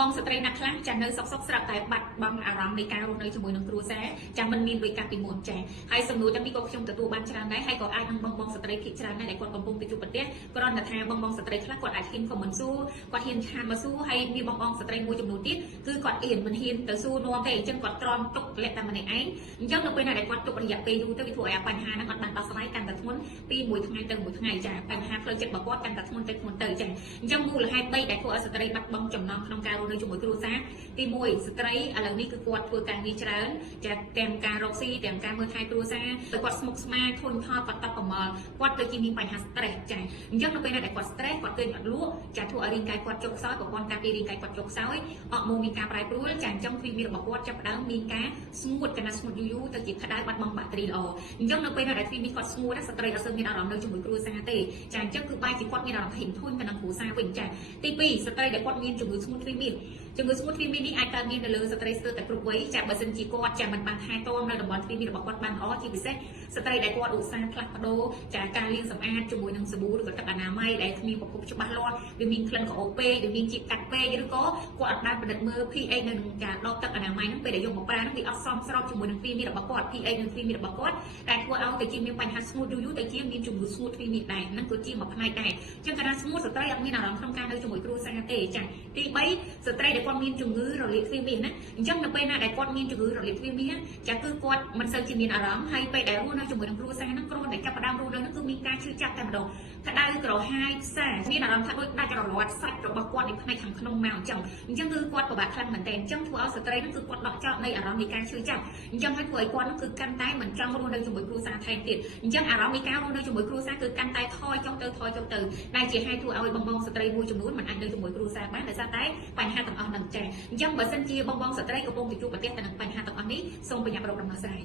បងស្ត្រីណាខ្លះចានៅសុកស្រាប់តែបាត់បង់អារម្មណ៍នៃការរស់នៅជាមួយនឹងគ្រួសារចាមិនមានដូចកាលពីមុនចាហើយសំណួរទាំងនេះក៏ខ្ញុំទទួលបានច្រើនដែរហើយក៏អាចនឹងបងស្ត្រីភាគច្រើនដែរដែលគាត់កំពុងទៅជួបប្រទះគ្រាន់តែថាបងស្ត្រីខ្លះគាត់អាចហ៊ានខមមិនសួរគាត់ហ៊ានឆានមកសួរហើយមានបងស្ត្រីមួយចំនួនទៀតគឺគាត់អៀនមិនហ៊ានទៅសួរនាំទេអញ្ចឹងគាត់ទ្រាំទុកលក្ខតែម្នាក់ឯងអញ្ចឹងនៅពេលណាដែលគាត់ទុករយៈពេលយូរទៅវាធ្វើឲ្យបញ្ហាហ្នឹងអត់បានដោះស្រាយកាន់តែធ្ងន់ពីមួយថ្ងៃទៅមួយថ្ងៃចាបញ្ហាផ្លូវចិត្តរបស់គាត់កាន់តែធ្ងន់ទៅចាអញ្ចឹងមូលហេតុ3ដែលធ្វើឲ្យស្ត្រីបាត់បង់ចំណងក្នុងការរស់នៅជាមួយគ្រួសារទី1ស្ត្រីឥឡូវនេះគឺគាត់ធ្វើការងារច្រើនចាទាំងការរកស៊ីទាំងការមើលថែគ្រួសារគាត់ស្មុគស្មាញធុញថប់គាត់តបប្រមល់គាត់ទៅជាមានបញ្ហា stress ចាអញ្ចឹងនៅពេលដែលគាត់ stress គាត់ឃើញអត់លក់ចាធ្វើឲ្យរាងកាយគាត់ចុកខ្សោយប្រព័ន្ធការពាររាងកាយគាត់ចុកខ្សោយអរម៉ូនមានការប្រែប្រួលចាអញ្ចឹងទ្វីមីរបស់គាត់ចាប់ផ្ដើមមានការស្ងួតកណាស្ងួតយូរទៅជាក្តៅបាត់បង់បាក់តេរីល្អអញ្ចឹងនៅពេលដែលទ្វីមីគាត់ស្ងួតស្ត្រីអត់សូវមានអារម្មណ៍នៅជាមួយគ្រួសារទេចាអញ្ចឹងគឺបែរជាគាត់មានអារម្មណ៍ធិញធុញទៅនឹងគ្រួសារវិញចាទី2ស្ត្រីដែលគាត់មានជំងឺស្ងួតទ្វីមីជំងឺស្ងួតទ្វីមីនេះអាចកើតមាននៅលើស្ត្រីស្ទើរតែគ្រប់វ័យចាបើសិនជាគាត់ចាមិនបានថែទាំនៅតំបន់ទ្វីមីរបស់គាត់បានល្អជាពិសេសស្ត្រីដែលគាត់ឧស្សាហ៍ផ្លាស់ប្ដូរចាការលាងសម្អាតជាមួយនឹងសាប៊ូឬក៏ទឹកអនាម័យដែលគ្មានប្រភពច្បាស់លាស់វាមានក្លិនក្រអូបពេកវាមានជាតិកាត់ពេកឬក៏គាត់អត់បានពិនិត្យមើល pH នៅក្នុងការដកទឹកអនាម័យហ្នឹងពេលដែលយកមកប្រើហ្នឹងវាអត់សមស្របជាមួយនឹងទ្វីមីរបស់គាត់ pH និងទ្វីមីរបស់គាត់តែធ្វើឲ្យទៅជាមានបញ្ហាស្ងួតយូរទៅជាមានជំងឺស្ងួតទ្វីមីដែរហ្នឹងគឺជាមួយផ្នែកដែរអញ្ចឹងកាលណាស្ងួតស្ត្រីអត់មានអារម្មណ៍ក្នុងការនៅជាមួយគ្រួសារទេចាទី3ស្ត្រីដែលគាត់មានជំងឺរលាកទ្វីមីណាអញ្ចឹងនៅពេលណាដែលគាត់មានជំងឺរលាកទ្វីមីចាគឺគាត់មិនសូវជាមានអារម្មណ៍ហើយពេលដែលរស់នៅជាមួយនឹងគ្រួសារហ្នឹងគ្រាន់តែចាប់ផ្ដើមរស់នៅហ្នឹងគឺមានការឈឺចាប់តែម្ដងក្តៅក្រហាយផ្សាមានអារម្មណ៍ថាដូចដាច់រលាត់សាច់របស់គាត់នៅផ្នែកខាងក្នុងមកអញ្ចឹងគឺគាត់ពិបាកខ្លាំងមែនទែនអញ្ចឹងធ្វើឲ្យស្ត្រីហ្នឹងគឺគាត់ដកចោលនៃអារម្មណ៍នៃការឈឺចាប់អញ្ចឹងហើយធ្វើឲ្យគាត់ហ្នឹងគឺកាន់តែមិនចង់រស់នៅជាមួយគ្រួសារថែមទៀតអញ្ចឹងអារម្មណ៍នៃការរស់នៅជាមួយគ្រួសារគឺកាន់តែថយចុះទៅដែលជាហេតុធ្វើឲ្យបងស្ត្រីមួយចំនួនមិនអាចនៅជាមួយគ្រួសារបានដោយសារតែបញ្ហាទាំងអស់ហ្នឹងចាអញ្ចឹងបើសិនជាបងស្ត្រីកំពុងទៅជួបប្រទះទៅនឹងបញ្ហាទាំងអស់នេះសូមប្រញាប់រកដំណោះស្រាយ